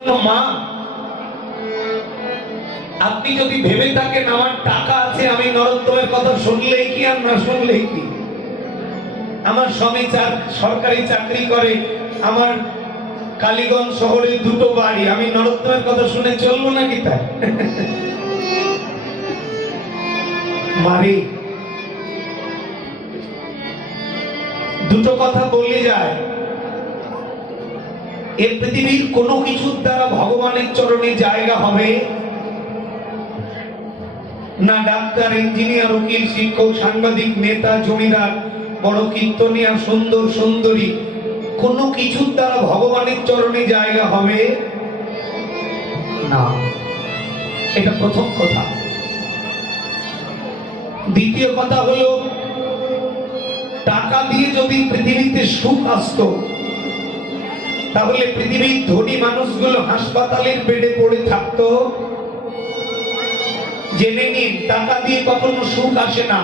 মা, আপনি যদি ভেবে থাকেন আমার টাকা আছে, আমি নরোত্তমের কথা শুনলেই কি আর না শুনলেই কি, আমার স্বামী সরকারি চাকরি করে, আমার কালীগঞ্জ শহরে দুটো বাড়ি, আমি নরোত্তমের কথা শুনে চলবো নাকি? তাই মারি দুটো কথা বলে যায়, এই পৃথিবীর কোনো কিছুর দ্বারা ভগবানের চরণে জায়গা হবে না। ডাক্তার, ইঞ্জিনিয়ার, উকিল, শিক্ষক, সাংবাদিক, নেতা, জমিদার, বড় কীর্তনিয়া, সুন্দর সুন্দরী, কোনো কিছুর দ্বারা ভগবানের চরণে জায়গা হবে না। এটা প্রথম কথা। দ্বিতীয় কথা হলো, টাকা দিয়ে যদি পৃথিবীতে সুখ আসতো তাহলে পৃথিবীর ধনী মানুষগুলো হাসপাতালের বেডে পড়ে থাকতো। জেনে নিন, টাকা দিয়ে কখনো সুখ আসে না।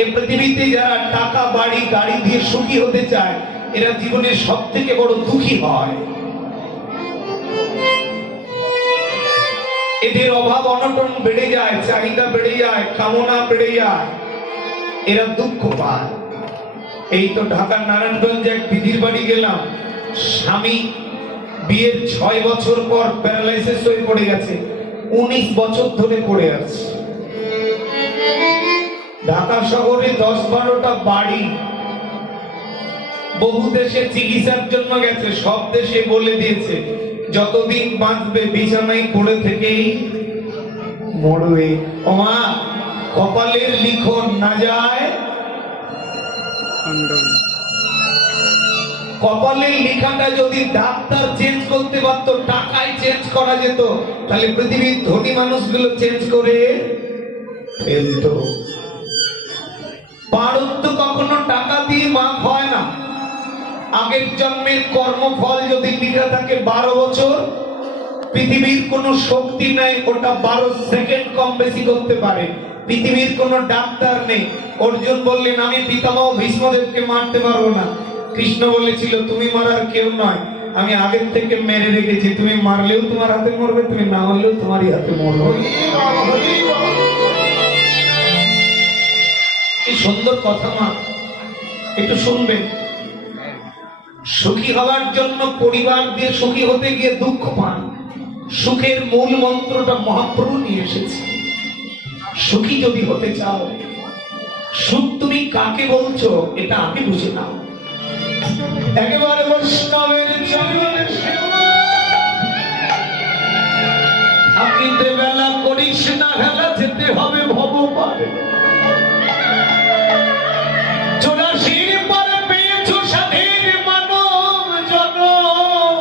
এই পৃথিবীতে যারা টাকা, বাড়ি, গাড়ি দিয়ে সুখী হতে চায়, এরা জীবনে সব থেকে বড় দুঃখী হয়। এদের অভাব অনটন বেড়ে যায়, চাহিদা বেড়ে যায়, কামনা বেড়ে যায়, এরা দুঃখ পায়। এই তো ঢাকার নারায়ণগঞ্জে এক দিদির বাড়ি গেলাম, স্বামী বিয়ের 6 বছর পর প্যারালাইসিস হয়ে পড়ে গেছে, 19 বছর ধরে পড়ে আছে। ঢাকা শহরে 10-12টা বাড়ি, বহু দেশে চিকিৎসার জন্য গেছে, সব দেশে বলে দিয়েছে যতদিন বাঁচবে বিছানায় পড়ে থেকেই মরবে। ওমা, কপালের লিখন না যায়, কপালের লেখাটা যদি ডাক্তার চেঞ্জ করতে পারত, টাকায় চেঞ্জ করা যেত, তাহলে পৃথিবীর ধনী মানুষগুলো চেঞ্জ করে ফেলত। পারত্ব কখনো টাকা দিয়ে মাপ হয় না। আগের জন্মের কর্মফল যদি লেখা থাকে 12 বছর, পৃথিবীর কোন শক্তি নাই ওটা 12 সেকেন্ড কম বেশি করতে পারে। পৃথিবীর কোন ডাক্তার নেই। অর্জুন বললেন, আমি পিতামহ ভীষ্মদেবকে মারতে পারবো না। কৃষ্ণ বলেছিল, তুমি মারার কেউ নয়, আমি আগের থেকে মেরে রেখেছি, তুমি মারলেও তোমার হাতে মরবে, তুমি না মারলেও তোমারই হাতে মরবে। কি সুন্দর কথা মা, একটু শুনবেন। সুখী হওয়ার জন্য পরিবার দিয়ে সুখী হতে গিয়ে দুঃখ পান। সুখের মূল মন্ত্রটা মহাপ্রভু নিয়ে এসেছে। সুখী যদি হতে চাও, সুখ তুমি কাকে বলছো এটা আমি বুঝে নাও। একেবারে বৈষ্ণবের চরণে সেবা, থাকিতে বেলা করিস না হেলা, যেতে হবে ভব পারে। 84 পরে পেয়েছো স্বাধীন মানব জনম,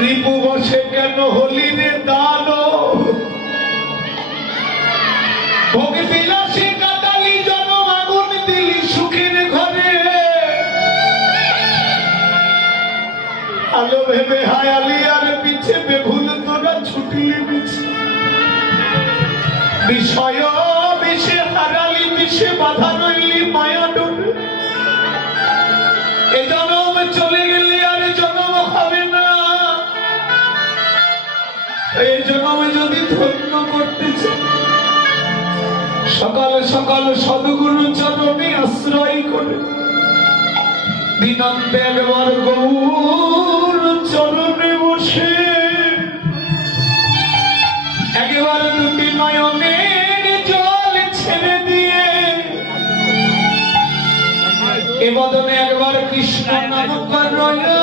রিপু বসে কেন হলি রে দানব। ভোগ বিলাসী কাটালি জনম, আগুন দিলি সুখের ঘরে। আলো ভেবে হায়ালি আর পিছে বেভুল তোরা ছুটলি পিছে। বিষয় বিষে হারালি, বিষে বাধা রইলি মায়া ডোরে। এ জনম চলে গেলে আর জনম হবে না। এই জনম যদি ধন্য করতে চাই, সকাল সকাল সদ্গুরু চরণে আশ্রয় করে দিনান্তে একবার গৌর চরণে বসে, একবার দুটি নয়নের জল ছেড়ে দিয়ে, এ বদনে একবার কৃষ্ণ নাম করো।